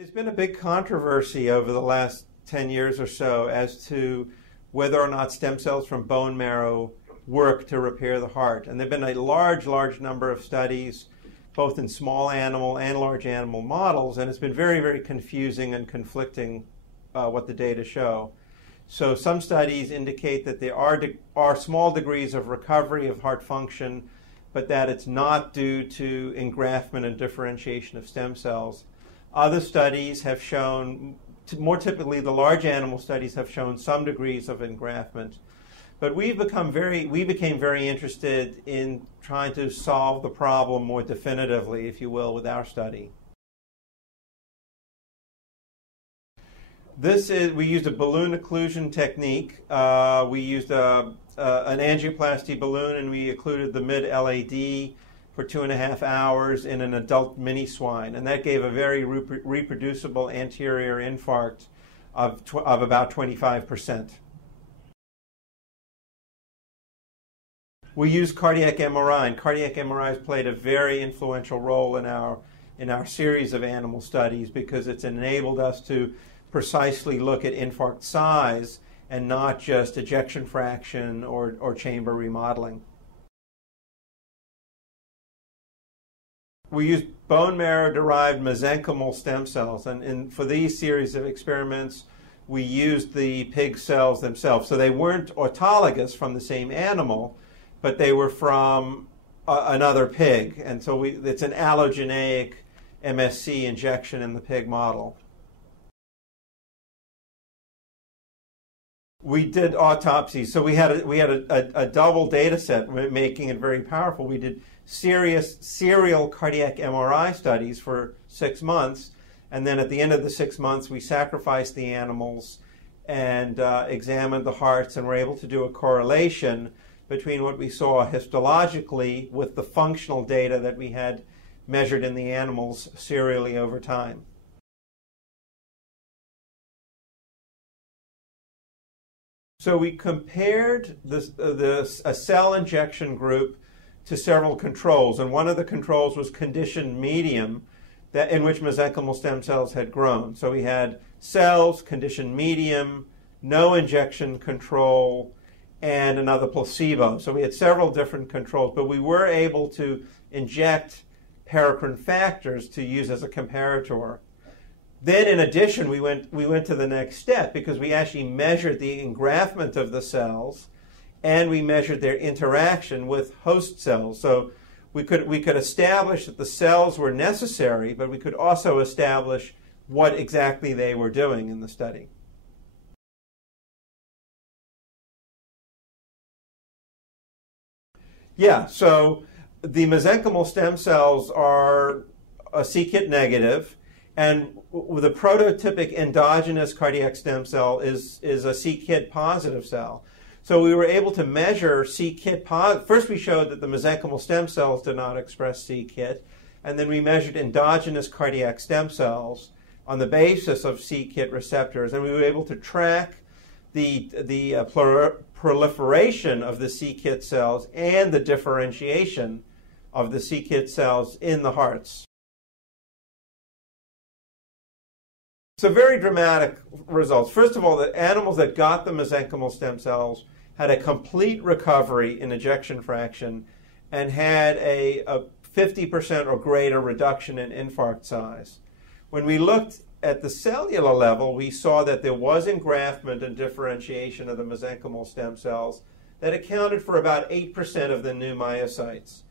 There's been a big controversy over the last 10 years or so as to whether or not stem cells from bone marrow work to repair the heart. And there have been a large number of studies, both in small animal and large animal models, and it's been very confusing and conflicting what the data show. So some studies indicate that there are small degrees of recovery of heart function, but that it's not due to engraftment and differentiation of stem cells. Other studies have shown, more typically the large animal studies have shown some degrees of engraftment. But we became very interested in trying to solve the problem more definitively, if you will, with our study. We used a balloon occlusion technique. We used an angioplasty balloon, and we occluded the mid-LAD for 2.5 hours in an adult mini swine, and that gave a very reproducible anterior infarct of about 25%. We used cardiac MRI, and cardiac MRI has played a very influential role in our series of animal studies because it's enabled us to precisely look at infarct size and not just ejection fraction or chamber remodeling. We used bone marrow-derived mesenchymal stem cells, and for these series of experiments, we used the pig cells themselves. So they weren't autologous from the same animal, but they were from another pig, and so it's an allogeneic MSC injection in the pig model. We did autopsies, so we had a double data set, making it very powerful. We did serial cardiac MRI studies for 6 months, and then at the end of the 6 months, we sacrificed the animals and examined the hearts, and were able to do a correlation between what we saw histologically with the functional data that we had measured in the animals serially over time. So we compared a cell injection group to several controls, and one of the controls was conditioned medium in which mesenchymal stem cells had grown. So we had cells, conditioned medium, no injection control, and another placebo. So we had several different controls, but we were able to inject paracrine factors to use as a comparator. Then, in addition, we went to the next step because we actually measured the engraftment of the cells, and we measured their interaction with host cells. So we could establish that the cells were necessary, but we could also establish what exactly they were doing in the study. Yeah, so the mesenchymal stem cells are a c-KIT negative, and the prototypic endogenous cardiac stem cell is a c-KIT positive cell. So we were able to measure c-KIT positive. First we showed that the mesenchymal stem cells did not express c-KIT, and then we measured endogenous cardiac stem cells on the basis of c-KIT receptors, and we were able to track the proliferation of the c-KIT cells and the differentiation of the c-KIT cells in the hearts. So very dramatic results. First of all, the animals that got the mesenchymal stem cells had a complete recovery in ejection fraction and had a 50% or greater reduction in infarct size. When we looked at the cellular level, we saw that there was engraftment and differentiation of the mesenchymal stem cells that accounted for about 8% of the new myocytes.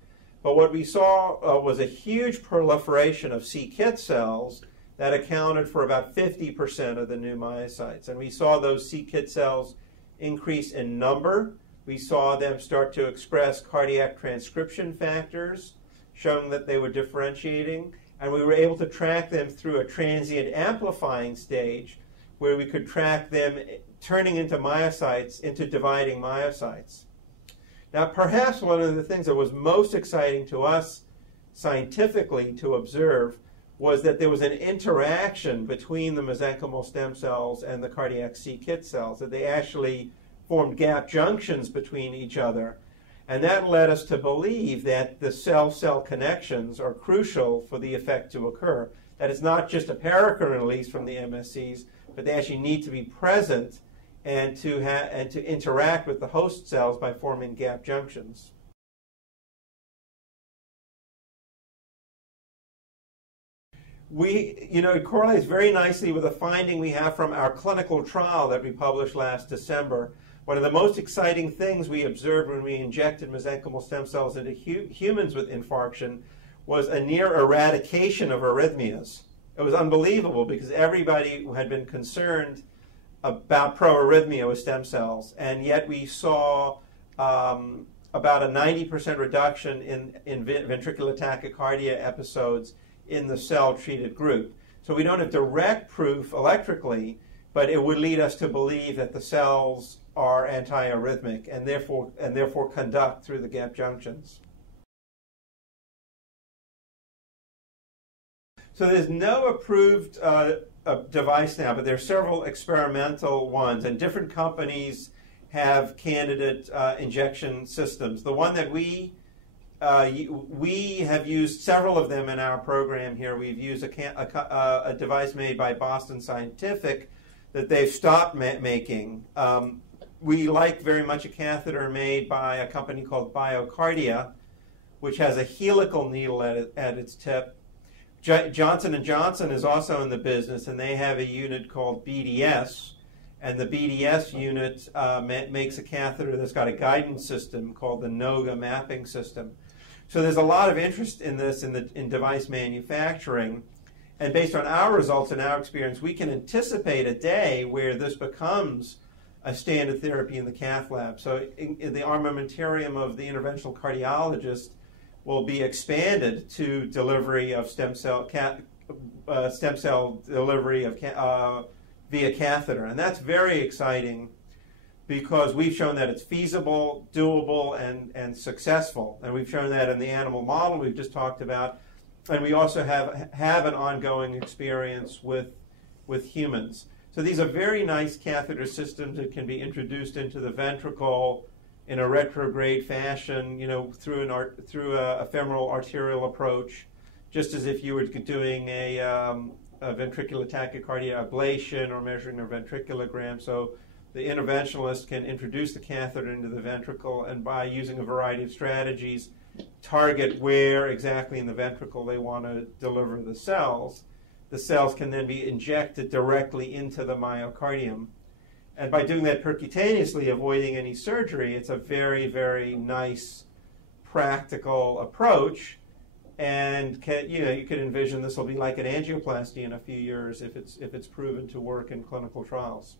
But what we saw was a huge proliferation of c-KIT cells that accounted for about 50% of the new myocytes. And we saw those c-KIT cells increase in number. We saw them start to express cardiac transcription factors, showing that they were differentiating. And we were able to track them through a transient amplifying stage where we could track them turning into myocytes, into dividing myocytes. Now, perhaps one of the things that was most exciting to us scientifically to observe was that there was an interaction between the mesenchymal stem cells and the cardiac c-KIT cells, that they actually formed gap junctions between each other. And that led us to believe that the cell-cell connections are crucial for the effect to occur. that it's not just a paracrine release from the MSCs, but they actually need to be present and to interact with the host cells by forming gap junctions. It correlates very nicely with a finding we have from our clinical trial that we published last December. One of the most exciting things we observed when we injected mesenchymal stem cells into humans with infarction was a near eradication of arrhythmias. It was unbelievable because everybody had been concerned about proarrhythmia with stem cells, and yet we saw about a 90% reduction in ventricular tachycardia episodes in the cell-treated group. So we don't have direct proof electrically, but it would lead us to believe that the cells are antiarrhythmic and therefore conduct through the gap junctions. So there's no approved device now, but there are several experimental ones, and different companies have candidate injection systems. The one that we have used several of them in our program here. We've used a device made by Boston Scientific that they've stopped making. We like very much a catheter made by a company called Myocardial, which has a helical needle at its tip. Johnson & Johnson is also in the business, and they have a unit called BDS. And the BDS unit makes a catheter that's got a guidance system called the NOGA mapping system. So there's a lot of interest in this in device manufacturing. And based on our results and our experience, we can anticipate a day where this becomes a standard therapy in the cath lab. So in the armamentarium of the interventional cardiologist will be expanded to delivery of stem cell delivery of via catheter. And that's very exciting because we've shown that it's feasible, doable, and successful. And we've shown that in the animal model we've just talked about. And we also have an ongoing experience with humans. So these are very nice catheter systems that can be introduced into the ventricle in a retrograde fashion, through a femoral arterial approach, just as if you were doing a ventricular tachycardia ablation or measuring a ventriculogram. So the interventionalist can introduce the catheter into the ventricle, and by using a variety of strategies, target where exactly in the ventricle they want to deliver the cells. The cells can then be injected directly into the myocardium. And by doing that percutaneously, avoiding any surgery, it's a very, very nice, practical approach. And you could envision this will be like an angioplasty in a few years if it's proven to work in clinical trials.